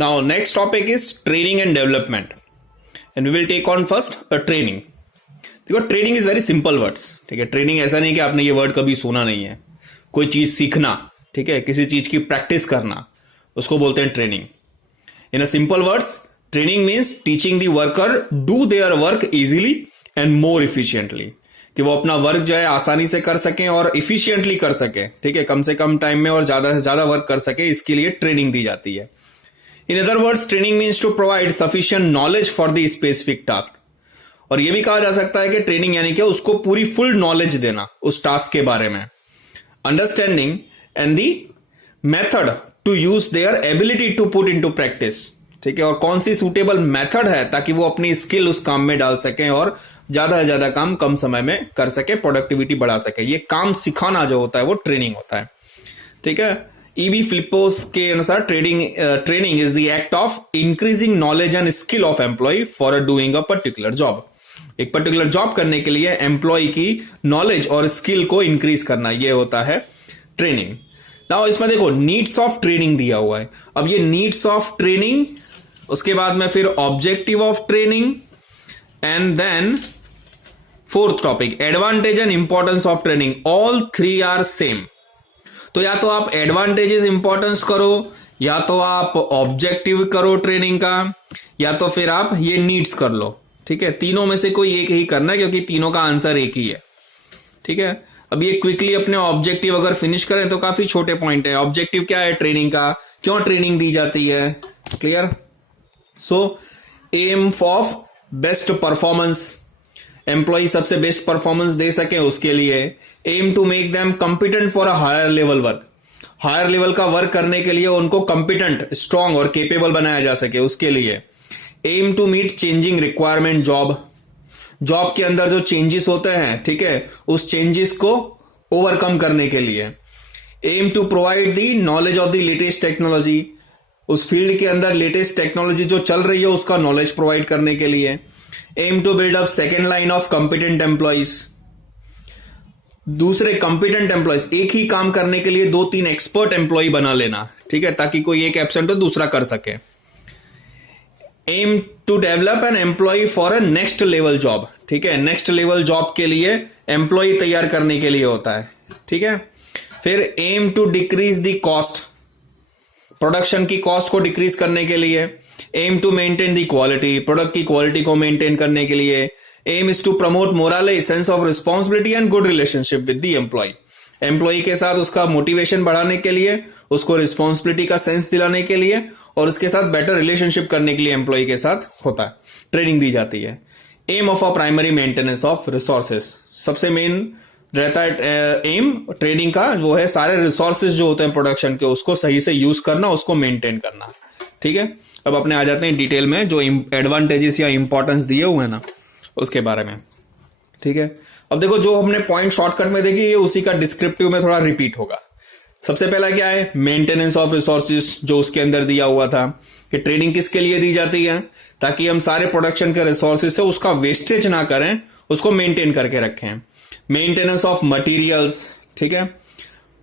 Now, next topic is training and development. And we will take on first a training. देखो training is very simple words, ठीक है. Training ऐसा नहीं कि आपने ये वर्ड कभी सुना नहीं है. कोई चीज सीखना, ठीक है, किसी चीज की प्रैक्टिस करना, उसको बोलते हैं training. In a simple words, training means teaching the worker do their work easily and more efficiently, कि वो अपना वर्क जो है आसानी से कर सकें और इफिशियंटली कर सके, ठीक है, कम से कम टाइम में और ज्यादा से ज्यादा वर्क कर सके. इसके लिए ट्रेनिंग दी जाती है. In other words, training means to provide sufficient knowledge for the specific task. और यह भी कहा जा सकता है कि ट्रेनिंग यानी कि उसको पूरी फुल नॉलेज देना उस टास्क के बारे में. Understanding and the method to use their ability to put into practice, ठीक है, और कौन सी सुटेबल मेथड है ताकि वो अपनी स्किल उस काम में डाल सकें और ज्यादा से ज्यादा काम कम समय में कर सके, प्रोडक्टिविटी बढ़ा सके. ये काम सिखाना जो होता है वो ट्रेनिंग होता है, ठीक है. ईबी फ्लिपोस के अनुसार training is the act of increasing knowledge and skill of employ for doing a particular job. एक पर्टिकुलर जॉब करने के लिए एम्प्लॉय की नॉलेज और स्किल को इंक्रीज करना, यह होता है ट्रेनिंग. नाउ इसमें देखो नीड्स ऑफ ट्रेनिंग दिया हुआ है. अब ये नीड्स ऑफ ट्रेनिंग, उसके बाद में फिर objective of training, and then fourth topic advantage and importance of training. All three are same. तो या तो आप एडवांटेजेस इंपॉर्टेंस करो, या तो आप ऑब्जेक्टिव करो ट्रेनिंग का, या तो फिर आप ये नीड्स कर लो, ठीक है. तीनों में से कोई एक ही करना है क्योंकि तीनों का आंसर एक ही है, ठीक है. अब ये क्विकली अपने ऑब्जेक्टिव अगर फिनिश करें तो काफी छोटे पॉइंट है. ऑब्जेक्टिव क्या है ट्रेनिंग का, क्यों ट्रेनिंग दी जाती है, clear. So aim of best performance, employ सबसे बेस्ट परफॉर्मेंस दे सके उसके लिए. Aim to make them competent for a higher level work, higher level का वर्क करने के लिए उनको कॉम्पिटेंट, स्ट्रांग और केपेबल बनाया जा सके उसके लिए. Aim to meet changing requirement job के अंदर जो चेंजेस होते हैं, ठीक है, उस चेंजेस को ओवरकम करने के लिए. Aim to provide the knowledge of the latest technology, उस फील्ड के अंदर लेटेस्ट टेक्नोलॉजी जो चल रही है उसका नॉलेज प्रोवाइड करने के लिए. Aim to build up second line of competent employees, दूसरे कॉम्पिटेंट एम्प्लॉइज, एक ही काम करने के लिए 2-3 एक्सपर्ट एम्प्लॉय बना लेना, ठीक है, ताकि कोई एक एब्सेंट हो दूसरा कर सके. Aim to develop an employee for a next level job, ठीक है, नेक्स्ट लेवल जॉब के लिए एम्प्लॉय तैयार करने के लिए होता है, ठीक है. फिर aim to decrease the cost, production की कॉस्ट को डिक्रीज करने के लिए. Aim to maintain the quality, product की क्वालिटी को मेंटेन करने के लिए. Aim is to promote moral, sense of responsibility and good relationship with the employee, employee के साथ उसका मोटिवेशन बढ़ाने के लिए, उसको रिस्पॉन्सिबिलिटी का सेंस दिलाने के लिए और उसके साथ बेटर रिलेशनशिप करने के लिए एम्प्लॉय के साथ होता है, ट्रेनिंग दी जाती है. Aim of a primary maintenance of resources, सबसे मेन रहता है एम ट्रेनिंग का, वो है सारे रिसोर्सेज जो होते हैं प्रोडक्शन के उसको सही से यूज करना, उसको मेंटेन करना, ठीक है. अब अपने आ जाते हैं डिटेल में जो एडवांटेजेस या इंपॉर्टेंस दिए हुए हैं ना उसके बारे में, ठीक है. अब देखो जो हमने पॉइंट शॉर्टकट में देखी, ये उसी का डिस्क्रिप्टिव में थोड़ा रिपीट होगा. सबसे पहला क्या है, मेंटेनेंस ऑफ रिसोर्सेज, जो उसके अंदर दिया हुआ था कि ट्रेनिंग किसके लिए दी जाती है, ताकि हम सारे प्रोडक्शन के रिसोर्सेज से उसका वेस्टेज ना करें, उसको मेंटेन करके रखें. मेंटेनेंस ऑफ मटेरियल्स, ठीक है,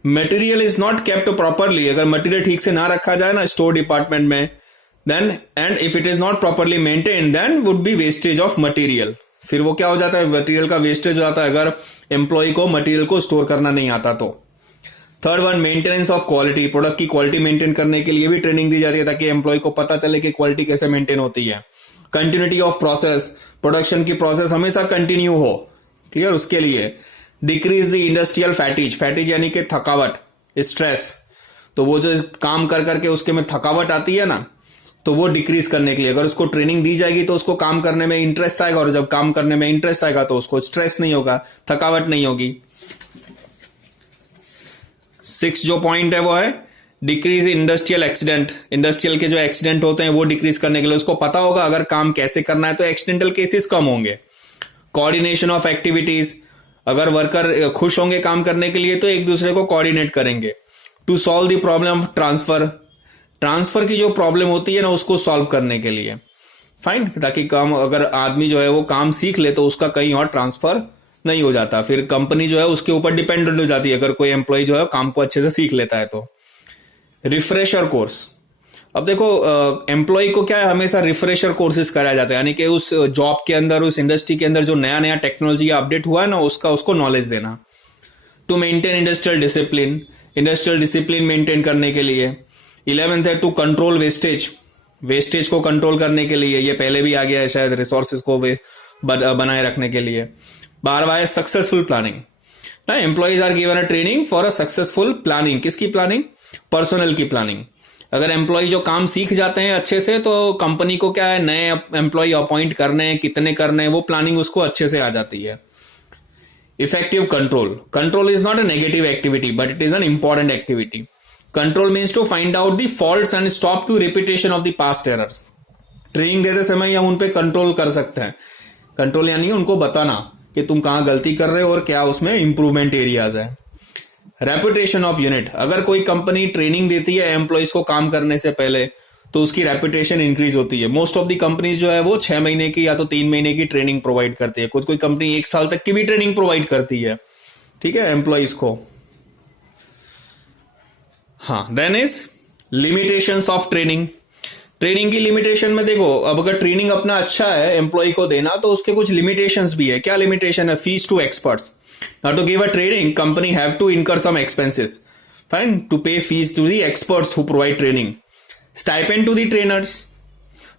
material is not kept properly, अगर मटेरियल ठीक से ना रखा जाए ना स्टोर डिपार्टमेंट में, then and if it is not properly maintain then would be wastage of material. फिर वो क्या हो जाता है, मटेरियल का वेस्टेज हो जाता है अगर एम्प्लॉय को मटेरियल को स्टोर करना नहीं आता तो. Third one, maintenance of quality, product की क्वालिटी मेंटेन करने के लिए भी ट्रेनिंग दी जाती है ताकि एम्प्लॉय को पता चले कि क्वालिटी कैसे मेंटेन होती है. कंटिन्यूटी ऑफ प्रोसेस, प्रोडक्शन की प्रोसेस हमेशा कंटिन्यू हो, क्लियर, उसके लिए. डिक्रीज द इंडस्ट्रियल फैटिज यानी कि थकावट, स्ट्रेस, तो वो जो काम कर करके उसके में थकावट आती है ना, तो वो डिक्रीज करने के लिए अगर उसको ट्रेनिंग दी जाएगी तो उसको काम करने में इंटरेस्ट आएगा, और जब काम करने में इंटरेस्ट आएगा तो उसको स्ट्रेस नहीं होगा, थकावट नहीं होगी. 6 जो पॉइंट है वो है डिक्रीज इंडस्ट्रियल एक्सीडेंट, इंडस्ट्रियल के जो एक्सीडेंट होते हैं वो डिक्रीज करने के लिए उसको पता होगा अगर काम कैसे करना है तो एक्सीडेंटल केसेस कम होंगे. कोऑर्डिनेशन ऑफ एक्टिविटीज, अगर वर्कर खुश होंगे काम करने के लिए तो एक दूसरे को कोऑर्डिनेट करेंगे. To solve the problem of transfer की जो प्रॉब्लम होती है ना उसको सॉल्व करने के लिए, फाइन, ताकि काम अगर आदमी जो है वो काम सीख ले तो उसका कहीं और ट्रांसफर नहीं हो जाता, फिर कंपनी जो है उसके ऊपर डिपेंडेंट हो जाती है अगर कोई एम्प्लॉय जो है काम को अच्छे से सीख लेता है तो. रिफ्रेशर कोर्स, अब देखो एम्प्लॉय को क्या है, हमेशा रिफ्रेशर कोर्सेज कराया जाता है, यानी कि उस जॉब के अंदर, उस इंडस्ट्री के अंदर जो नया नया टेक्नोलॉजी अपडेट हुआ है ना, उसको नॉलेज देना। To maintain industrial discipline maintain करने के लिए। 11th है टू कंट्रोल वेस्टेज को कंट्रोल करने के लिए, ये पहले भी आ गया है शायद, रिसोर्सेज को बनाए रखने के लिए। 12वां है सक्सेसफुल प्लानिंग ना, employees are given a training for a successful planning. किसकी प्लानिंग? पर्सनल की प्लानिंग। अगर एम्प्लॉय जो काम सीख जाते हैं अच्छे से, तो कंपनी को क्या है, नए एम्प्लॉय अपॉइंट करने, कितने करने हैं, वो प्लानिंग उसको अच्छे से आ जाती है। Effective control is not a negative activity but it is an important activity. Control means to find out the faults and stop to repetition of the past errors. Training देते समय हम उन पे कंट्रोल कर सकते हैं। कंट्रोल यानी उनको बताना कि तुम कहां गलती कर रहे हो और क्या उसमें इंप्रूवमेंट एरियाज है। रेपुटेशन ऑफ यूनिट, अगर कोई कंपनी ट्रेनिंग देती है एम्प्लॉयज को काम करने से पहले, तो उसकी रेपुटेशन इंक्रीज होती है। मोस्ट ऑफ द कंपनीज जो है वो 6 महीने की या तो 3 महीने की ट्रेनिंग प्रोवाइड करती है। कुछ कोई कंपनी 1 साल तक की भी ट्रेनिंग प्रोवाइड करती है, ठीक है, एम्प्लॉयज को। हाँ, then is limitations of training. Training की लिमिटेशन में देखो, अब अगर ट्रेनिंग अपना अच्छा है एम्प्लॉय को देना, तो उसके कुछ लिमिटेशंस भी है। क्या लिमिटेशन है? Fees to experts. Now to give a training, company have to incur some expenses. Fine, to pay fees to the experts who provide training. Stipend to the trainers.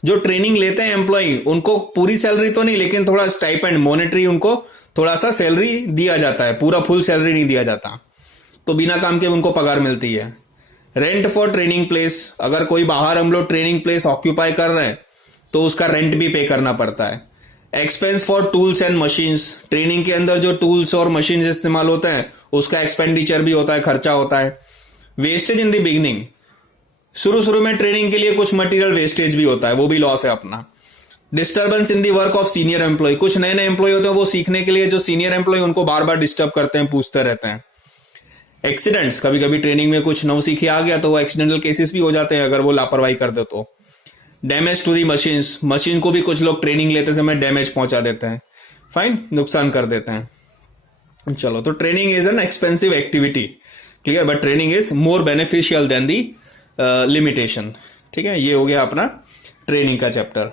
जो ट्रेनिंग लेते हैं employ, उनको पूरी salary तो नहीं, लेकिन थोड़ा stipend, monetary उनको थोड़ा सा सैलरी दिया जाता है, पूरा फुल सैलरी नहीं दिया जाता, तो बिना काम के उनको पगार मिलती है। रेंट फॉर ट्रेनिंग प्लेस, अगर कोई बाहर हम लोग ट्रेनिंग प्लेस ऑक्यूपाई कर रहे हैं तो उसका रेंट भी पे करना पड़ता है। Expense for tools and machines, training के अंदर जो टूल्स और मशीन्स इस्तेमाल होते हैं उसका एक्सपेंडिचर भी होता है, खर्चा होता है। वेस्टेज इन द बिगिनिंग, शुरू में ट्रेनिंग के लिए कुछ मटेरियल वेस्टेज भी होता है, वो भी लॉस है अपना। Disturbance in the work of senior employee, कुछ नए नए एम्प्लॉय होते हैं, वो सीखने के लिए जो सीनियर एम्प्लॉय उनको बार बार डिस्टर्ब करते हैं, पूछते रहते हैं। एक्सीडेंट्स, कभी कभी ट्रेनिंग में कुछ नौ सीखी आ गया तो वो एक्सीडेंटल केसेस भी हो जाते हैं अगर वो लापरवाही कर दे तो। Damage to the machines, machine को भी कुछ लोग ट्रेनिंग लेते समय डैमेज पहुंचा देते हैं, फाइन, नुकसान कर देते हैं। चलो, तो training is an expensive activity, clear, but training is more beneficial than the limitation. ठीक है, ये हो गया अपना ट्रेनिंग का चैप्टर।